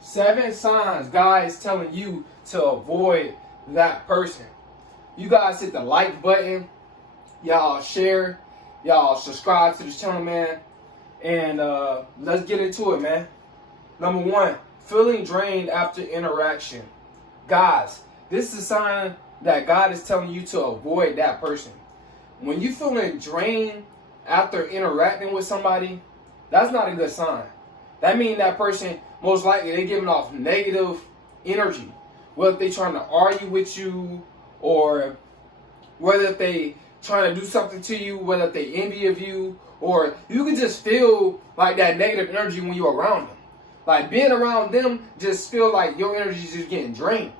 7 signs God is telling you to avoid that person. You guys hit the like button. Y'all share. Y'all subscribe to this channel, man. And let's get into it, man. Number 1, feeling drained after interaction. Guys, this is a sign that God is telling you to avoid that person. When you feeling drained after interacting with somebody, that's not a good sign. That means that person, most likely, they're giving off negative energy. Whether they trying to argue with you, or whether they trying to do something to you, whether they envy of you, or you can just feel like that negative energy when you're around them. Like being around them, just feel like your energy is just getting drained.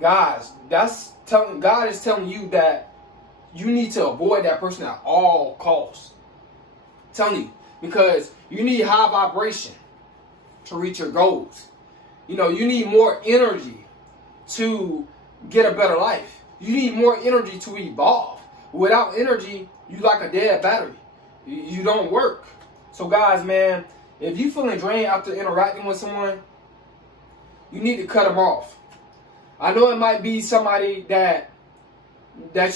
Guys, God is telling you that you need to avoid that person at all costs. I'm telling you, because you need high vibration to reach your goals. You know, you need more energy to get a better life. You need more energy to evolve. Without energy, you like a dead battery. You don't work. So guys, man, if you feeling drained after interacting with someone, you need to cut them off. I know it might be somebody that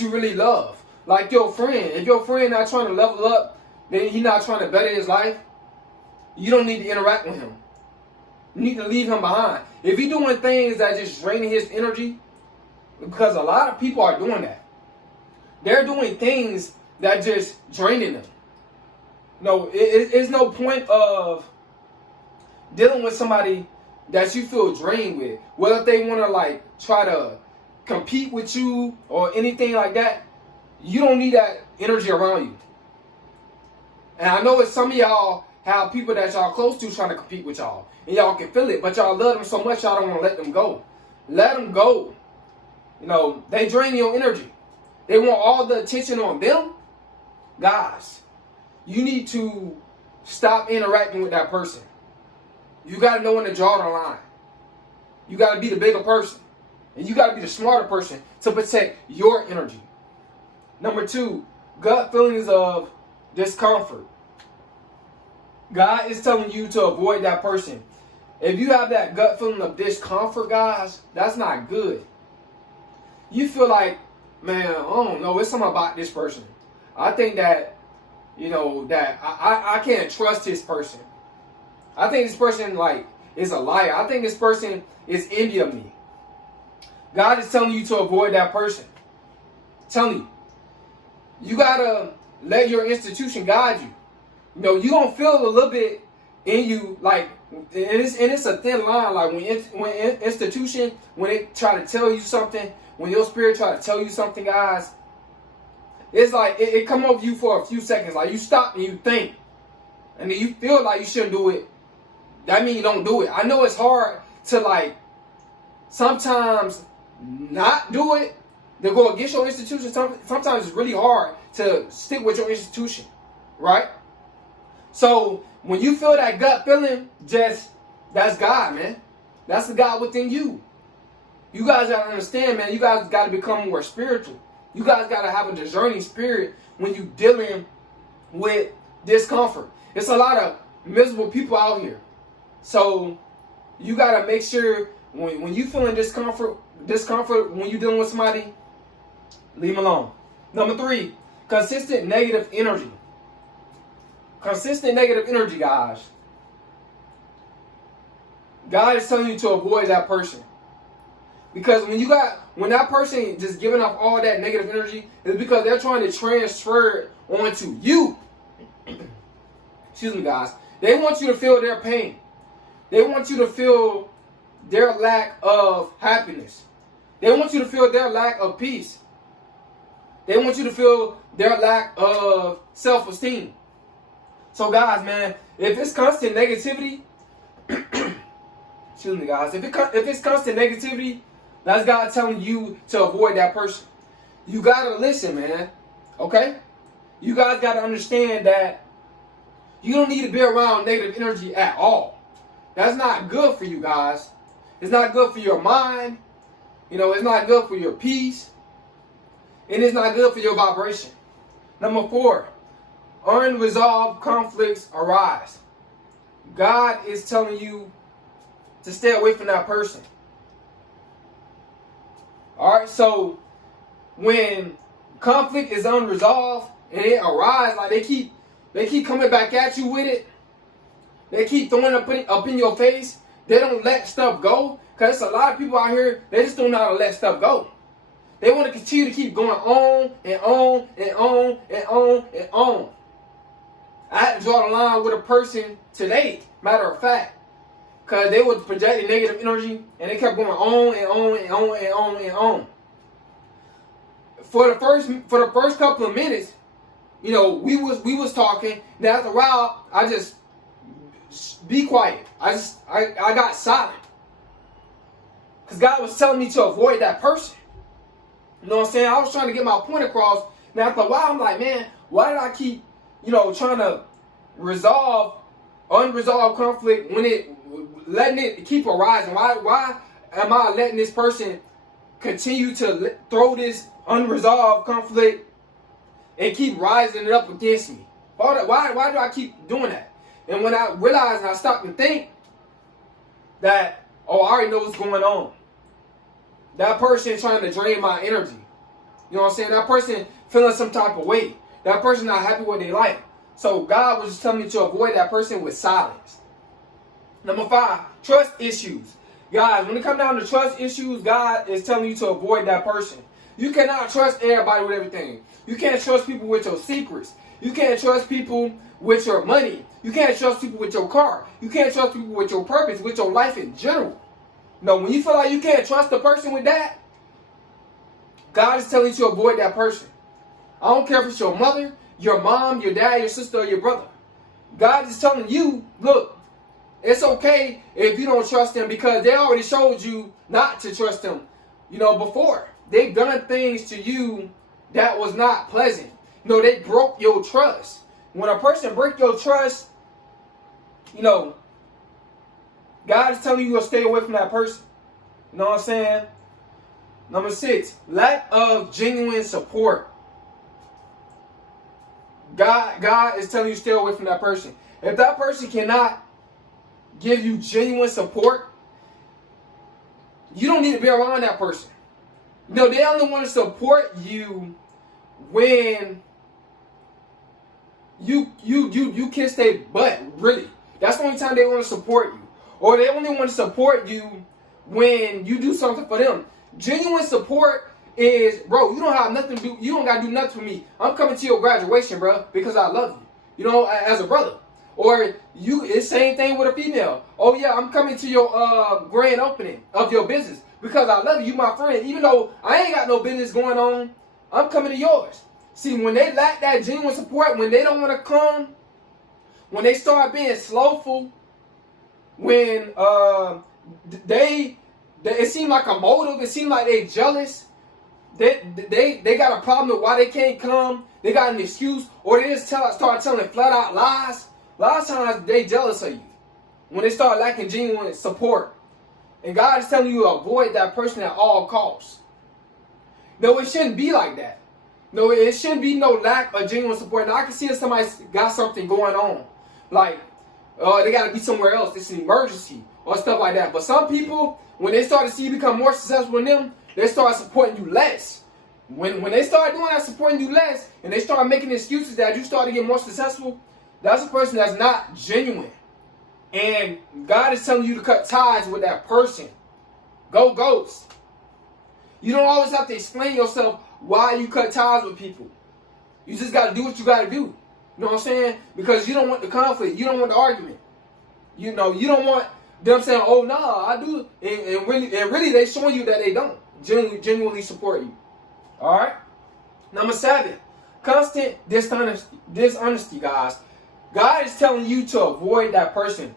you really love, like your friend. If your friend not trying to level up, then he's not trying to better his life, you don't need to interact with him. You need to leave him behind. If he's doing things that just draining his energy, because a lot of people are doing that. They're doing things that just draining them. No, it's no point of dealing with somebody that you feel drained with. Whether they want to like try to compete with you or anything like that, you don't need that energy around you. And I know it's some of y'all have people that y'all close to trying to compete with y'all, and y'all can feel it, but y'all love them so much y'all don't want to let them go. Let them go. You know, they drain your energy. They want all the attention on them. Guys, you need to stop interacting with that person. You got to know when to draw the line. You got to be the bigger person. And you got to be the smarter person to protect your energy. Number 2, gut feelings of discomfort. God is telling you to avoid that person. If you have that gut feeling of discomfort, guys, that's not good. You feel like, man, I don't know, it's something about this person. I think that, you know, that I can't trust this person. I think this person, like, is a liar. I think this person is envy of me. God is telling you to avoid that person. I'm telling you. You got to let your institution guide you. You know, you're going to feel a little bit in you, like, and it's a thin line. Like, when institution, when it try to tell you something, when your spirit try to tell you something, guys, it's like, it come over you for a few seconds. Like, you stop and you think. And then you feel like you shouldn't do it. That means you don't do it. I know it's hard to, like, sometimes not do it, to go against your institution. Sometimes it's really hard to stick with your institution, right? So when you feel that gut feeling, that's God, man. That's the God within you. You guys got to understand, man. You guys got to become more spiritual. You guys got to have a discerning spirit when you dealing with discomfort. It's a lot of miserable people out here. So you got to make sure when you feeling discomfort when you dealing with somebody, leave them alone. Number 3, consistent negative energy. Consistent negative energy, guys. God is telling you to avoid that person. Because when that person just giving off all that negative energy, it's because they're trying to transfer it onto you. Excuse me, guys. They want you to feel their pain. They want you to feel their lack of happiness. They want you to feel their lack of peace. They want you to feel their lack of self-esteem. So guys, man, if it's constant negativity, excuse me, guys, if it's constant negativity, that's God telling you to avoid that person. You gotta listen, man. Okay? You guys gotta understand that you don't need to be around negative energy at all. That's not good for you guys. It's not good for your mind. You know, it's not good for your peace. And it's not good for your vibration. Number 4, unresolved conflicts arise. God is telling you to stay away from that person. Alright, so when conflict is unresolved and it arises, like they keep coming back at you with it. They keep throwing it up in your face. They don't let stuff go. Because there's a lot of people out here, they just don't know how to let stuff go. They want to continue to keep going on and on and on and on and on. I had to draw the line with a person today, matter of fact. Because they were projecting negative energy and they kept going on and on and on and on and on. For the first couple of minutes, you know, we was talking. Then after a while, I just be quiet. I got silent. Because God was telling me to avoid that person. You know what I'm saying? I was trying to get my point across. Now after a while, I'm like, man, why did I keep, you know, trying to resolve unresolved conflict when letting it keep arising? Why am I letting this person continue to throw this unresolved conflict and keep rising it up against me? Why do I keep doing that? And when I realized and I stopped and think that, oh, I already know what's going on. That person trying to drain my energy. You know what I'm saying? That person feeling some type of way. That person not happy with their life. So God was just telling me to avoid that person with silence. Number 5, trust issues. Guys, when it comes down to trust issues, God is telling you to avoid that person. You cannot trust everybody with everything. You can't trust people with your secrets. You can't trust people with your money. You can't trust people with your car. You can't trust people with your purpose, with your life in general. No, when you feel like you can't trust the person with that, God is telling you to avoid that person. I don't care if it's your mother, your mom, your dad, your sister, or your brother. God is telling you, look, it's okay if you don't trust them because they already showed you not to trust them, you know, before. They've done things to you that was not pleasant. You know, they broke your trust. When a person breaks your trust, you know, God is telling you to stay away from that person. You know what I'm saying? Number 6, lack of genuine support. God is telling you to stay away from that person. If that person cannot give you genuine support, you don't need to be around that person. You know, they only want to support you when you kiss their butt, really. That's the only time they want to support you. Or they only want to support you when you do something for them. Genuine support is, bro, you don't have nothing to do. You don't got to do nothing for me. I'm coming to your graduation, bro, because I love you. You know, as a brother. Or it's the same thing with a female. Oh, yeah, I'm coming to your grand opening of your business because I love you. You my friend. Even though I ain't got no business going on, I'm coming to yours. See, when they lack that genuine support, when they don't want to come, when they start being slowful, when it seems like a motive, it seems like they jealous, they got a problem with why they can't come, they got an excuse, or they just start telling flat out lies. A lot of times they jealous of you when they start lacking genuine support. And God is telling you to avoid that person at all costs. No, it shouldn't be like that. No, it shouldn't be no lack of genuine support. Now I can see if somebody's got something going on. Like, they got to be somewhere else. It's an emergency or stuff like that. But some people, when they start to see you become more successful than them, they start supporting you less. When they start doing that, supporting you less, and they start making excuses that you start to get more successful, that's a person that's not genuine. And God is telling you to cut ties with that person. Go ghost. You don't always have to explain yourself why you cut ties with people. You just got to do what you got to do. You know what I'm saying? Because you don't want the conflict. You don't want the argument. You know, you don't want them saying, oh, no, I do. And really they showing you that they don't genuinely support you. All right? Number 7, constant dishonesty, guys. God is telling you to avoid that person.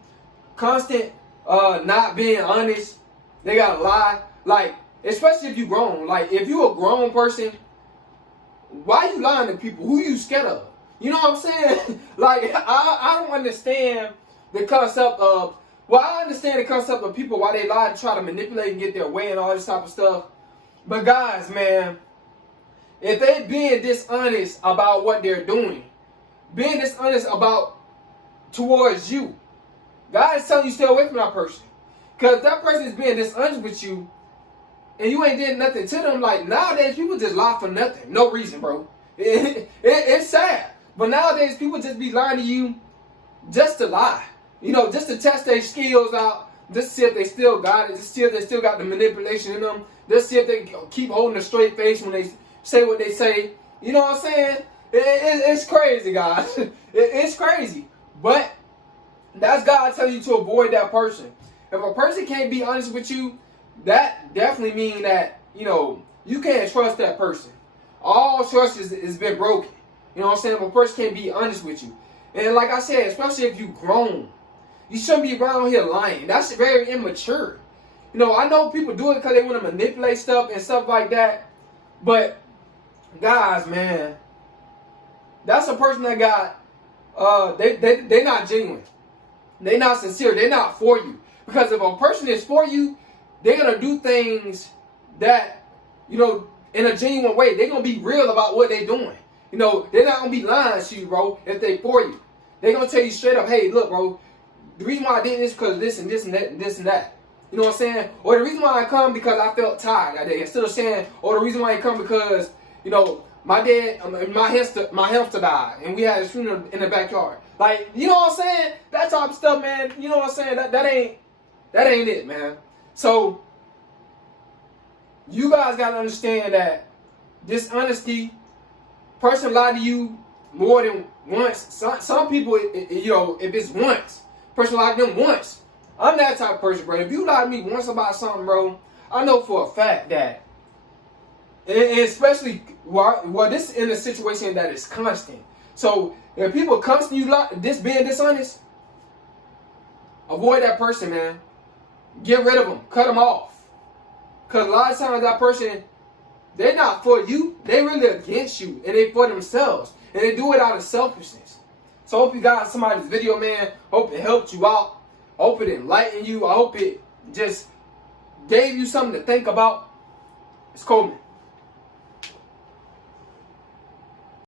Constant not being honest. They got to lie. Like, especially if you grown. Like, if you a grown person, why you lying to people? Who you scared of? You know what I'm saying? Like, I don't understand the concept of, well, I understand the concept of people, why they lie to try to manipulate and get their way and all this type of stuff. But guys, man, if they being dishonest about what they're doing, being dishonest about towards you, God is telling you to stay away from that person. Because that person is being dishonest with you, and you ain't did nothing to them. Like, nowadays, people just lie for nothing. No reason, bro. It's sad. But nowadays, people just be lying to you just to lie. You know, just to test their skills out. Just to see if they still got it. Just to see if they still got the manipulation in them. Just to see if they keep holding a straight face when they say what they say. You know what I'm saying? It's crazy, guys. It's crazy. But that's God telling you to avoid that person. If a person can't be honest with you, that definitely means that, you know, you can't trust that person. All trust has been broken. You know what I'm saying? If a person can't be honest with you. And like I said, especially if you grown, you shouldn't be around here lying. That's very immature. You know, I know people do it because they want to manipulate stuff and stuff like that. But, guys, man, that's a person that got, they're not genuine. They're not sincere. They're not for you. Because if a person is for you, they're going to do things that, you know, in a genuine way. They're going to be real about what they're doing. You know, they're not going to be lying to you, bro, if they for you. They're going to tell you straight up, hey, look, bro, the reason why I did this is because this and this and that and this and that. You know what I'm saying? Or the reason why I come because I felt tired that day. Instead of saying, or the reason why I come because, you know, my dad, my hamster died, and we had a funeral in the backyard. Like, you know what I'm saying? That type of stuff, man. You know what I'm saying? That ain't it, man. So you guys gotta understand that dishonesty, person lie to you more than once. Some people, you know, if it's once, person lie to them once. I'm that type of person, bro. If you lie to me once about something, bro, I know for a fact that, and especially well, this is in a situation that is constant. So if people constantly being dishonest, avoid that person, man. Get rid of them. Cut them off. Because a lot of times that person, they're not for you. They really against you. And they for themselves. And they do it out of selfishness. So I hope you got somebody's video, man. Hope it helped you out. Hope it enlightened you. I hope it just gave you something to think about. It's Coleman.